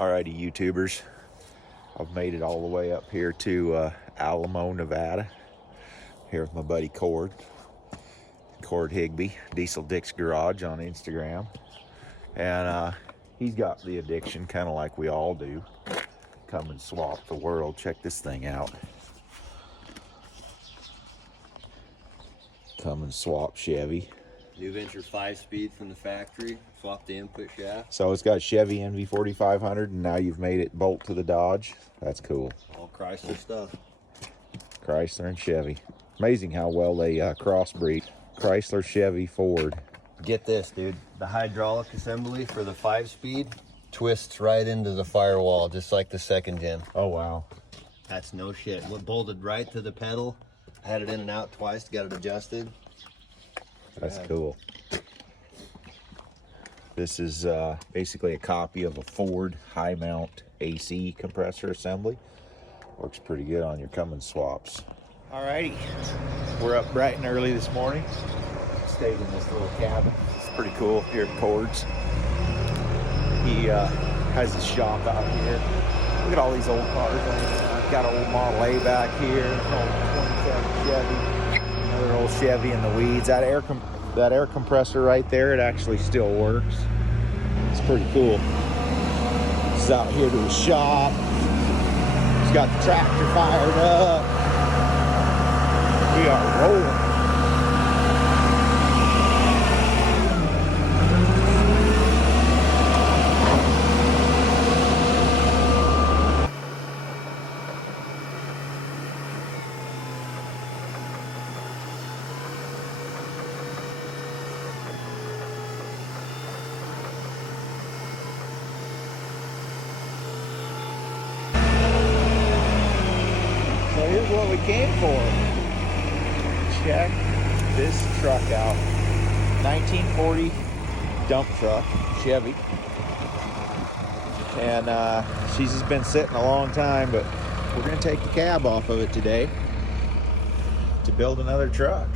Alrighty, YouTubers, I've made it all the way up here to Alamo, Nevada, here with my buddy Cord Higbee, Diesel Dick's Garage on Instagram. And he's got the addiction, kind of like we all do. Come and swap the world. Check this thing out. Come and swap Chevy. New Venture 5-speed from the factory. Swap the input shaft. So it's got Chevy NV 4500, and now you've made it bolt to the Dodge. That's cool. All Chrysler stuff. Chrysler and Chevy. Amazing how well they crossbreed. Chrysler, Chevy, Ford. Get this, dude. The hydraulic assembly for the 5-speed twists right into the firewall, just like the second gen. Oh, wow. That's no shit. What bolted right to the pedal. I had it in and out twice to get it adjusted. That's cool. This is basically a copy of a Ford high mount AC compressor assembly. Works pretty good on your Cummins swaps. Alrighty, we're up bright and early this morning. Stayed in this little cabin. It's pretty cool here at Cord's. He has his shop out here. Look at all these old cars. I've got an old Model A back here, an old 27 Chevy, another old Chevy in the weeds. That air compressor right there, it actually still works. It's pretty cool. He's out here to his shop. He's got the tractor fired up. We are rolling. So here's what we came for. Check this truck out. 1940 dump truck, Chevy. And she's just been sitting a long time, but we're going to take the cab off of it today to build another truck.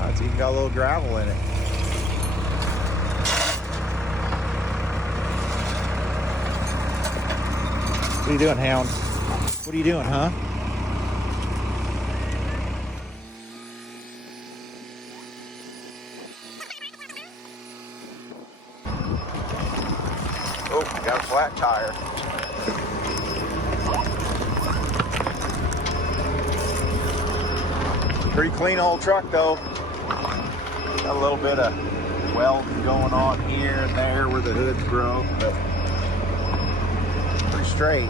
Oh, it's even got a little gravel in it. What are you doing, Hound? What are you doing, huh? Oh, got a flat tire. Pretty clean old truck, though. Got a little bit of welding going on here and there where the hood's broke, but pretty straight.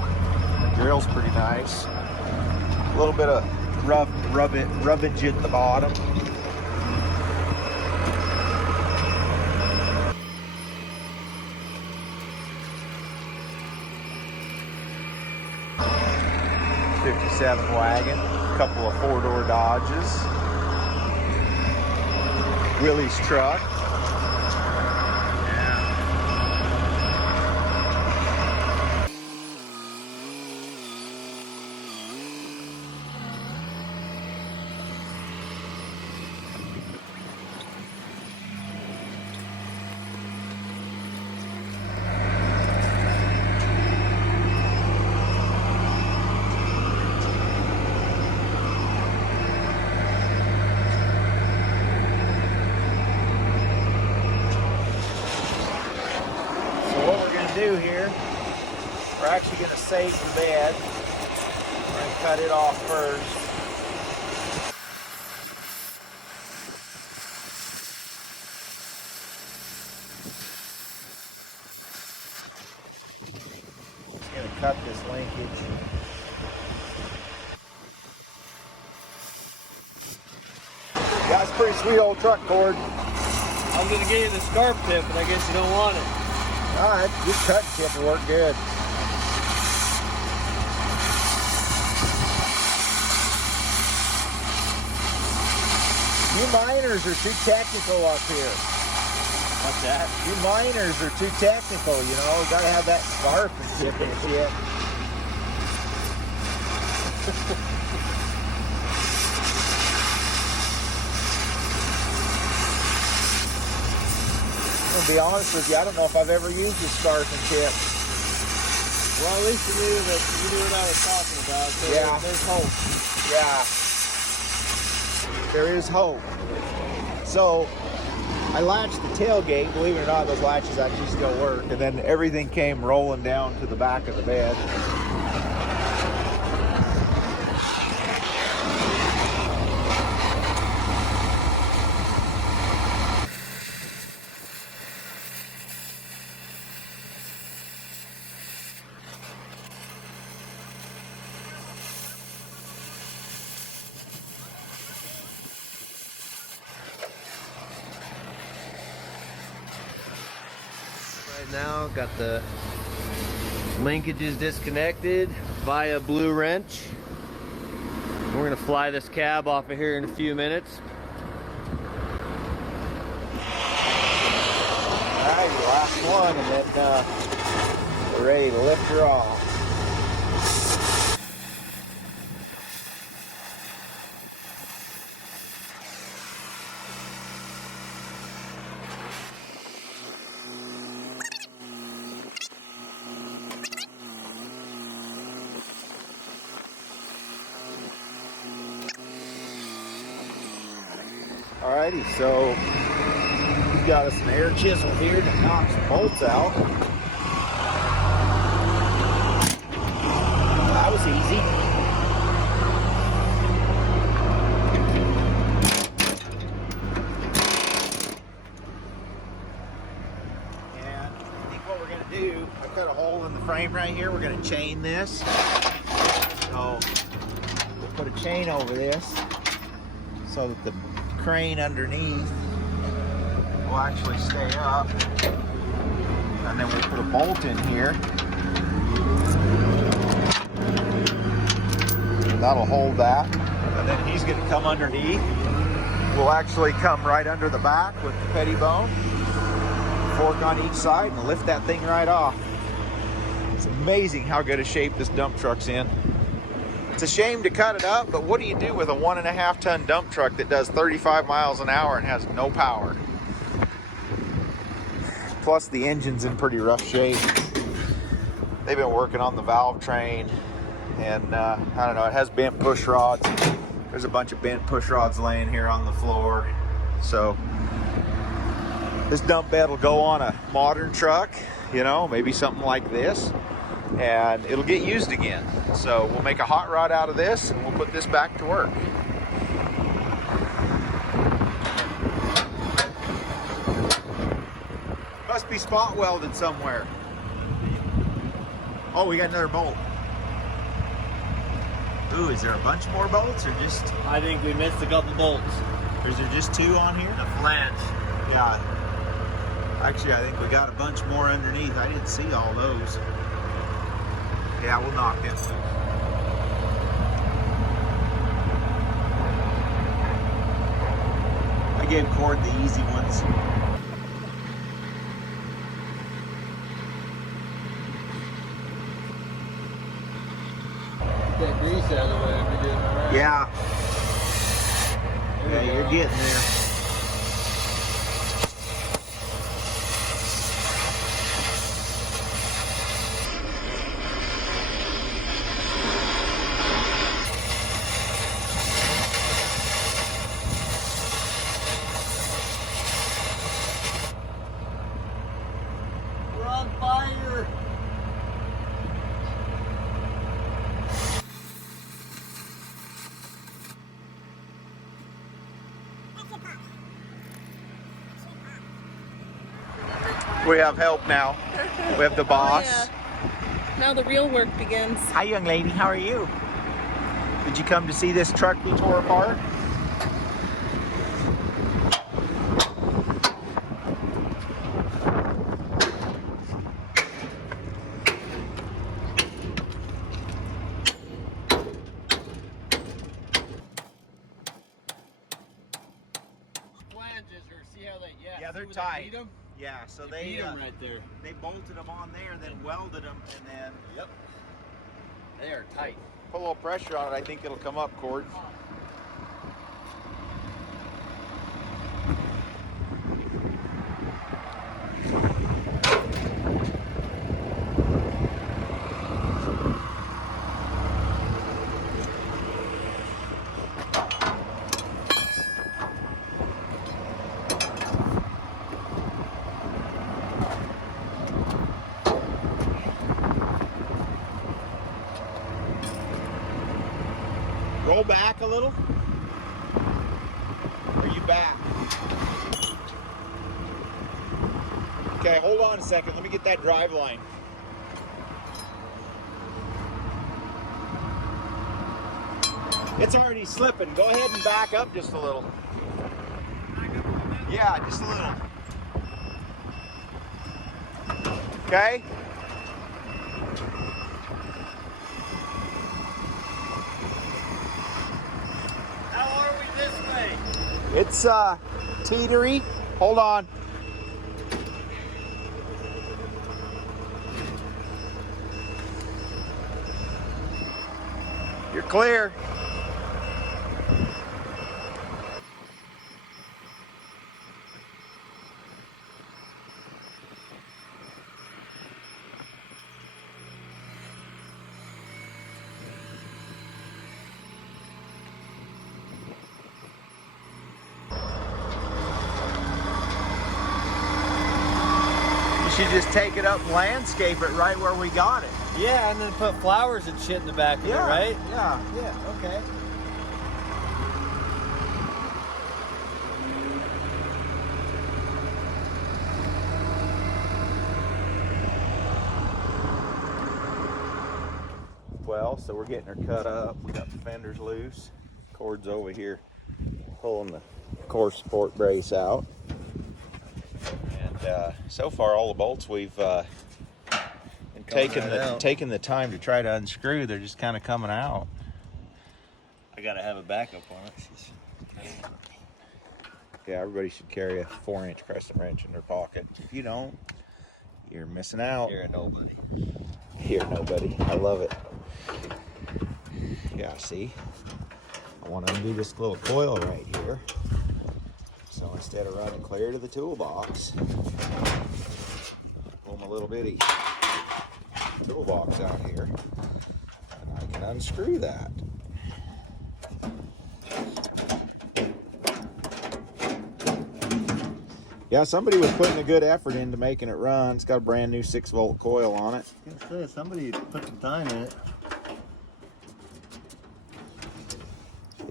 The grill's pretty nice. A little bit of rubbage at the bottom. '57 wagon, a couple of 4-door Dodges, Willie's truck. Do here, we're actually going to save the bed. We're going to cut it off first. Just going to cut this linkage. Yeah, it's a pretty sweet old truck, Cord. I was going to give you the scarf tip, but I guess you don't want it. Alright, this cut tip will work good. You miners are too technical up here. What's that? You miners are too technical, you know. Gotta have that scarf and tip and shit. gonna be honest with you, I don't know if I've ever used a scarf and tip. Well, at least you knew what I was talking about. So Yeah. there's hope. Yeah. There is hope. So I latched the tailgate. Believe it or not, those latches actually still work. And then everything came rolling down to the back of the bed. Right now, got the linkages disconnected via blue wrench. We're gonna fly this cab off of here in a few minutes. All right, your last one, and then we're ready to lift her off. Alrighty, so we've got us an air chisel here to knock some bolts out. That was easy. And I think what we're going to do, I cut a hole in the frame right here. We're going to chain this. So we'll put a chain over this so that the crane underneath will actually stay up, and then we'll put a bolt in here that'll hold that, and then he's going to come underneath. We'll actually come right under the back with the petty bone, fork on each side, and lift that thing right off. It's amazing how good a shape this dump truck's in. It's a shame to cut it up, but what do you do with a 1.5 ton dump truck that does 35 miles an hour and has no power? Plus the engine's in pretty rough shape. They've been working on the valve train, and I don't know, it has bent push rods. There's a bunch of bent push rods laying here on the floor. So this dump bed will go on a modern truck, you know, maybe something like this, and it'll get used again. So we'll make a hot rod out of this, and we'll put this back to work. Must be spot welded somewhere. Oh, we got another bolt. Ooh, is there a bunch more bolts, or just... I think we missed a couple bolts. Or is there just 2 on here? The flange. Yeah. Actually, I think we got a bunch more underneath. I didn't see all those. Yeah, we'll knock them loose. I gave Cord the easy ones. Get that grease out of the way if you're doing all right. Yeah. There Yeah, we you're go. getting there. We're on fire. We have help now. We have the boss. Oh, yeah. Now the real work begins. Hi, young lady. How are you? Did you come to see this truck we tore apart? Flanges, or see how they, Yeah, they're see where they tight. beat 'em? Yeah, so They beat 'em right there. they bolted them on there and then welded them, and then Yep. They are tight. put a little pressure on it. I think it'll come up, Cord. Roll back a little. Are you back? Okay, hold on a second. Let me get that drive line. It's already slipping. Go ahead and back up just a little. Yeah, just a little. Okay? How are we this way? It's teetery. Hold on. You're clear. You should just take it up and landscape it right where we got it. Yeah, and then put flowers and shit in the back of it, right? Yeah, okay. Well, so we're getting her cut up. We got the fenders loose. Cord's over here pulling the core support brace out. And so far all the bolts we've taken the time to try to unscrew, they're just kind of coming out. I gotta have a backup on it. Yeah, everybody should carry a 4-inch crescent wrench in their pocket. If you don't, you're missing out. You're a nobody. You're nobody. I love it. Yeah, see? I want to undo this little coil right here. So instead of running clear to the toolbox, pull my little bitty toolbox out here, and I can unscrew that. Yeah, somebody was putting a good effort into making it run. It's got a brand new 6-volt coil on it. I was gonna say, somebody put some time in it.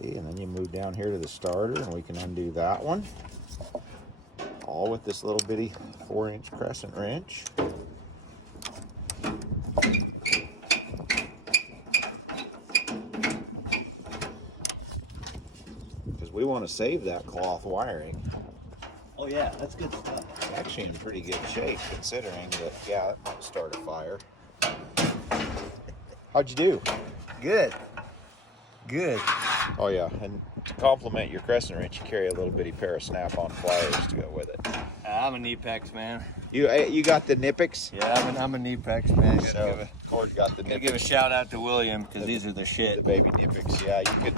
See, and then you move down here to the starter and we can undo that one. All with this little bitty 4-inch crescent wrench. Because we want to save that cloth wiring. Oh yeah, that's good stuff. It's actually in pretty good shape considering that, yeah, that might start a fire. How'd you do? Good. Good. Oh yeah, and to complement your crescent wrench, you carry a little bitty pair of snap-on pliers to go with it. I'm a Kneepex man. You got the Knipex? Yeah, I'm a Kneepex man. So Cord got the Gotta give a shout out to William because these are the the shit. baby Knipex. Yeah, you can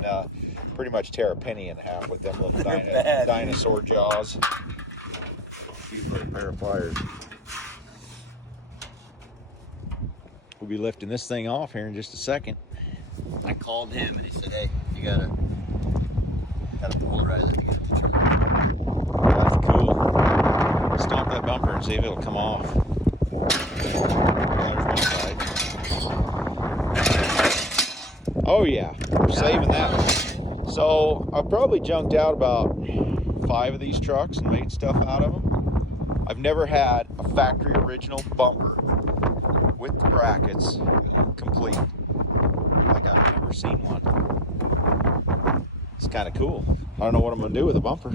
pretty much tear a penny in half with them little bad, dinosaur jaws. Cute little pair of pliers. We'll be lifting this thing off here in just a second. I called him and he said, "Hey, you gotta polarize it to get it to turn." That's cool. Stomp that bumper and see if it'll come off. There's one side. Oh yeah, we're saving that. So I probably junked out about 5 of these trucks and made stuff out of them. I've never had a factory original bumper with the brackets complete. Like I've never seen one. It's kind of cool. I don't know what I'm gonna do with a bumper.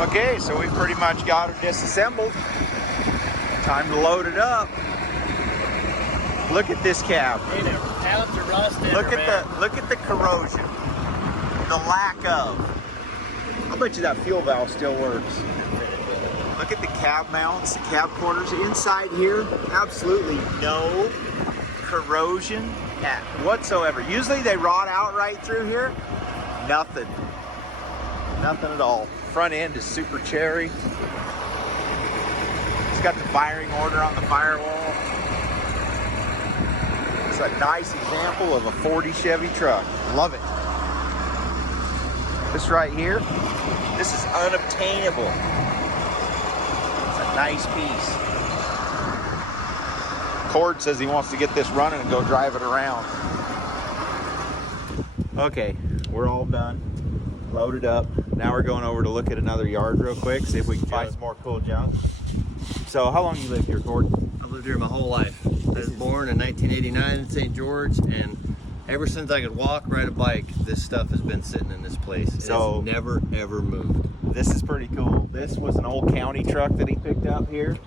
Okay, so we've pretty much got her disassembled. Time to load it up. Look at this cab. Pounds of rust in Look her, at the corrosion. The lack of. I'll bet you that fuel valve still works. Look at the cab mounts, the cab corners inside here. Absolutely no corrosion whatsoever. Usually they rot out right through here. Nothing. Nothing at all. Front end is super cherry. It's got the firing order on the firewall. It's a nice example of a 40 Chevy truck. Love it. This right here, this is unobtainable. It's a nice piece. Cord says he wants to get this running and go drive it around. Okay, we're all done. Loaded up. Now we're going over to look at another yard real quick, see if we can find some more cool junk. So how long you live here, Cord? I've lived here my whole life. I was born in 1989 in St. George, and ever since I could walk, ride a bike, this stuff has been sitting in this place. It's never, ever moved. This is pretty cool. This was an old county truck that he picked up here.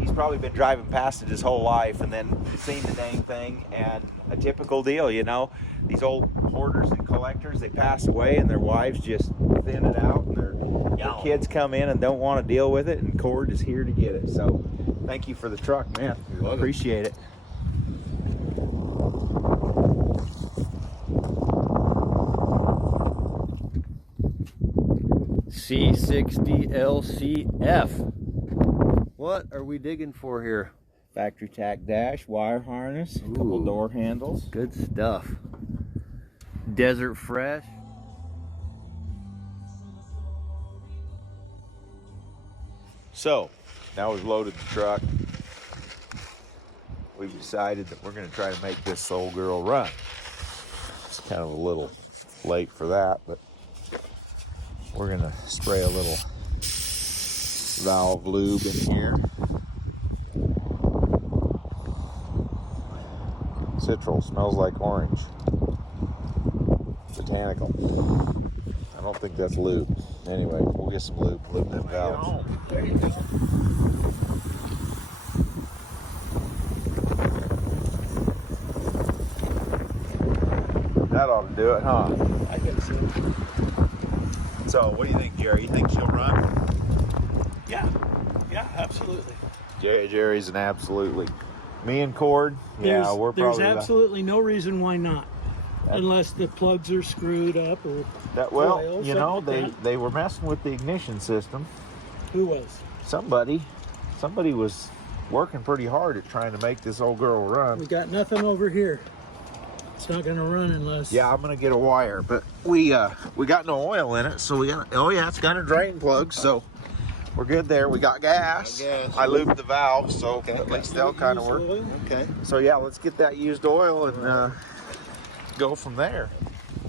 He's probably been driving past it his whole life and then seen the dang thing, and a typical deal, you know. These old hoarders and collectors, they pass away and their wives just thin it out, and their kids come in and don't want to deal with it, and Cord is here to get it. So thank you for the truck, man. Appreciate it. C60 LCF. What are we digging for here? Factory tack dash, wire harness, couple door handles. Good stuff. Desert fresh. So now we've loaded the truck. We've decided that we're going to try to make this old girl run. It's kind of a little late for that, but we're going to spray a little valve lube in here. Citral, smells like orange. Botanical. I don't think that's lube. Anyway, we'll get some lube them valves. There you go. That ought to do it, huh? I can see it. So, what do you think, Jerry? You think she'll run? Yeah, absolutely. Jerry's an absolutely. Me and Cord, yeah, we're There's probably absolutely no reason why not, unless the plugs are screwed up or that. Well, oil, you know, something like they were messing with the ignition system. Who was? Somebody was working pretty hard at trying to make this old girl run. We got nothing over here. It's not going to run unless. Yeah, I'm gonna get a wire, but we got no oil in it, so we got. Oh yeah, it's got a drain plug, so we're good there. We got gas. I lubed the valves, so at least they'll kind of work. Okay. So yeah, let's get that used oil and go from there.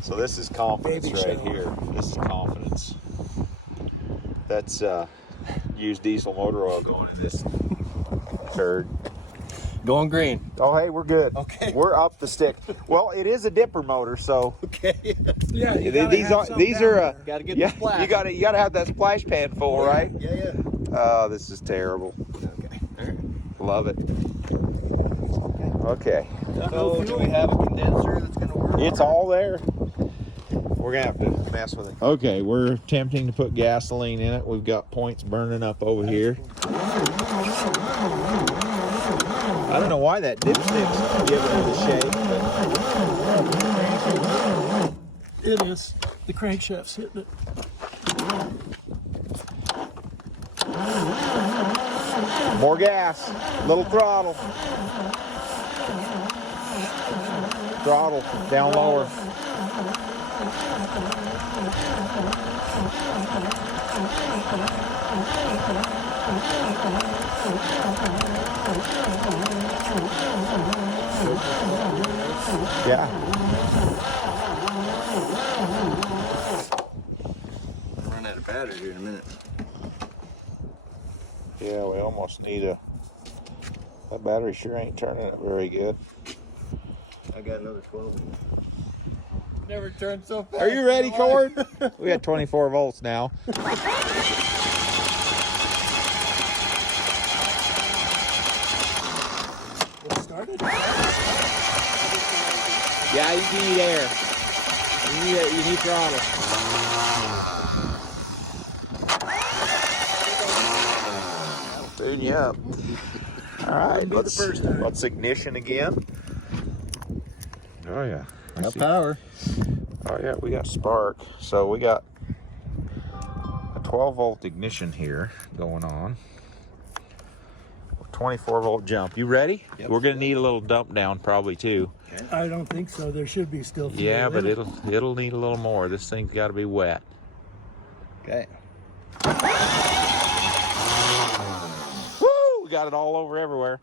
So this is confidence right here. This is confidence. That's used diesel motor oil going in this turd. Going green. Oh hey, we're good. Okay. We're up the stick. Well, it is a dipper motor, so Okay. Yeah, you these are Gotta get the splash. you gotta have that splash pan full, right? Yeah. Oh, this is terrible. Okay. All right. Love it. Okay. So, do we have a condenser that's gonna work? It's all there. We're gonna have to mess with it. Okay, we're attempting to put gasoline in it. We've got points burning up over here. I don't know why that dipstick's giving it a shake, but It is. The crankshaft's hitting it. more gas, little throttle. Throttle down lower. Yeah. Run out of battery here in a minute. Yeah, we almost need a. That battery sure ain't turning it very good. I got another 12. Never turned so fast. Are you ready, Cord? We got 24 volts now. It started. Yeah, you need air. You need throttle. Boon you up. All right, let's ignition again. Oh yeah. Got power. Oh yeah, we got spark. So we got a 12-volt ignition here going on. 24-volt jump. You ready? Yep. We're gonna need a little dump down probably too. I don't think so. There should be still fuel Yeah, but in it. it'll need a little more. This thing's got to be wet. Okay. Woo! We got it all over everywhere.